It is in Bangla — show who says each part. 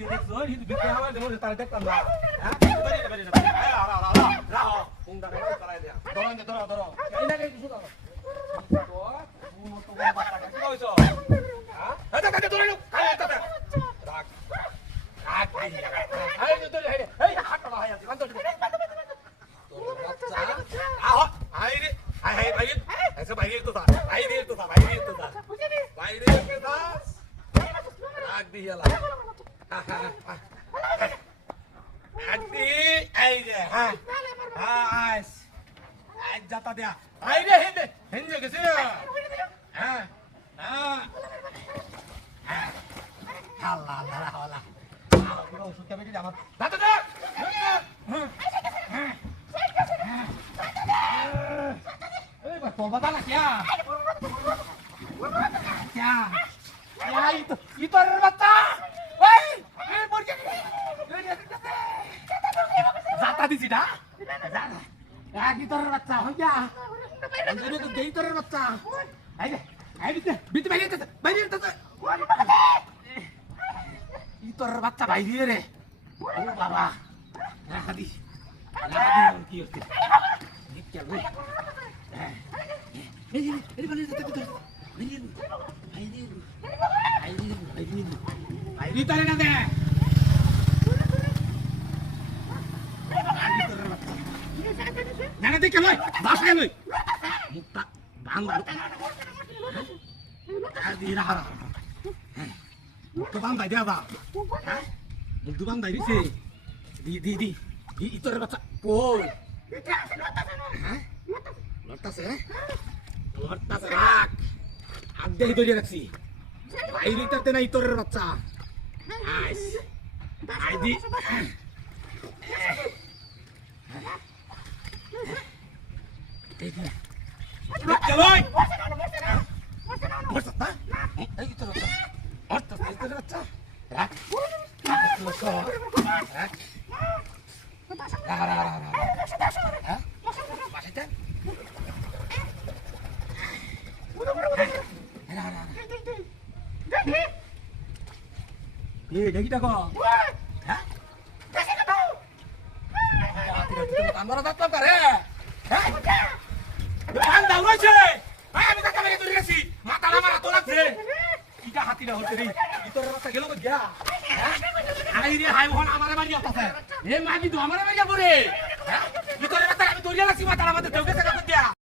Speaker 1: ওই হিদ বিকে আমার দেমো তার দেখতাম না হ্যাঁ দিয়া হ্যাঁ বাইরে বাইরে বাইরে রাখ দিয়ালা একদি এই যে হ্যাঁ হ্যাঁ আইস আজ যাতা দেয়া এই রে হিন্দে হিন্দে গেছে হ্যাঁ হ্যাঁ আল্লাহ আল্লাহ আল্লাহ পুরো ওষুধ খাবে কি আমার দাদা দে এই বাবা তো বাবা না क्या क्या क्या itu itu ada Jadi itu ada baca ayo ayo bitte bitte বাইরে বাইরে itu ada baca বাইরে রে ও বাবা না হাদি কি হচ্ছে বাইরে বাইরে বাইরে বাইরে বাইরে বাইরে তারে না দে না দেখে লই বাসায় লই মুখটা দা মুখটা বাংলা দিছে। দি দি দি দি ইতরে বাচ্চা। কই? হ্যাঁ? লড়তাছে লড়তাছে রাখ। হাত দিয়ে ধরে রাখছি। বাইরেটাতে না ইতরের বাচ্চা। আইস। আইদি দেখি হ্যাঁ দেখি হ্যাঁ আমরা যাচ্লাম কারে হ্যাঁ দোকান দাও রয়েছে আমি টাকা মেরে ধরে গেছি মাথা আমার হাত লাগছে। কিটা হাতিটা হচ্ছে রে। ভিতরে রাস্তা গেল গিয়া। আই রে, হাই ওখানে আমারে বাড়ি আসছে এ মা কিন্তু আমারে বাড়ি যাব রে। ভিতরে রাস্তা আমি ধরে রাখছি মাথা আমাদের দেউকে